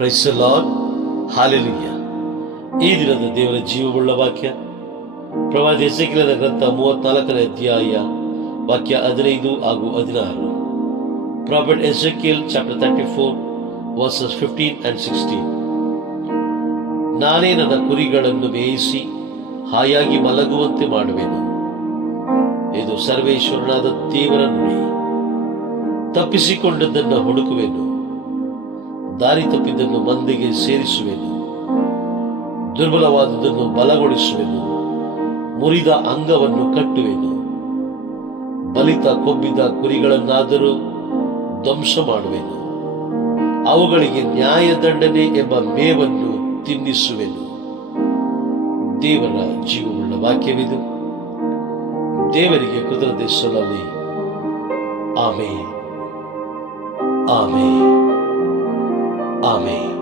Price the lord, hallelujah. ಈ ದಿನದ ದೇವರ ಜೀವವುಳ್ಳ ವಾಕ್ಯ ಪ್ರವಾದಿ ಎಸೆಕಿಯೇಲನ ಗ್ರಂಥ 34ನೇ ಅಧ್ಯಾಯ ವಾಕ್ಯ 15 ಹಾಗೂ 16. Prophet Ezekiel chapter 34 verses 15 and 16. ನಾನೇ ನನ್ನ ಕುರಿಗಳನ್ನು ಮೇಯಿಸಿ ಹಾಯಾಗಿ ಮಲಗುವಂತೆ ಮಾಡುವೆನು. ಇದು ಸರ್ವೇಶ್ವರನಾದ ದೇವರ ನುಡಿ. ತಪ್ಪಿಸಿಕೊಂಡದ್ದನ್ನು ಹುಡುಕುವೆನು, ದಾರಿ ತಪ್ಪಿದ್ದನ್ನು ಮಂದೆಗೆ ಸೇರಿಸುವೆನು, ದುರ್ಬಲವಾದುದನ್ನು ಬಲಗೊಳಿಸುವೆನು, ಮುರಿದ ಅಂಗವನ್ನು ಕಟ್ಟುವೆನು, ಬಲಿತ ಕೊಬ್ಬಿದ ಕುರಿಗಳನ್ನಾದರೂ ಧ್ವಂಸ ಮಾಡುವೆನು, ಅವುಗಳಿಗೆ ನ್ಯಾಯದಂಡನೆ ಎಂಬ ಮೇವನ್ನು ತಿನ್ನಿಸುವೆನು. ದೇವರ ಜೀವವುಳ್ಳ ವಾಕ್ಯವಿದು. ದೇವರಿಗೆ ಕೃತಜ್ಞತೆ ಸಲ್ಲಲಿ. Amen, amen, amen.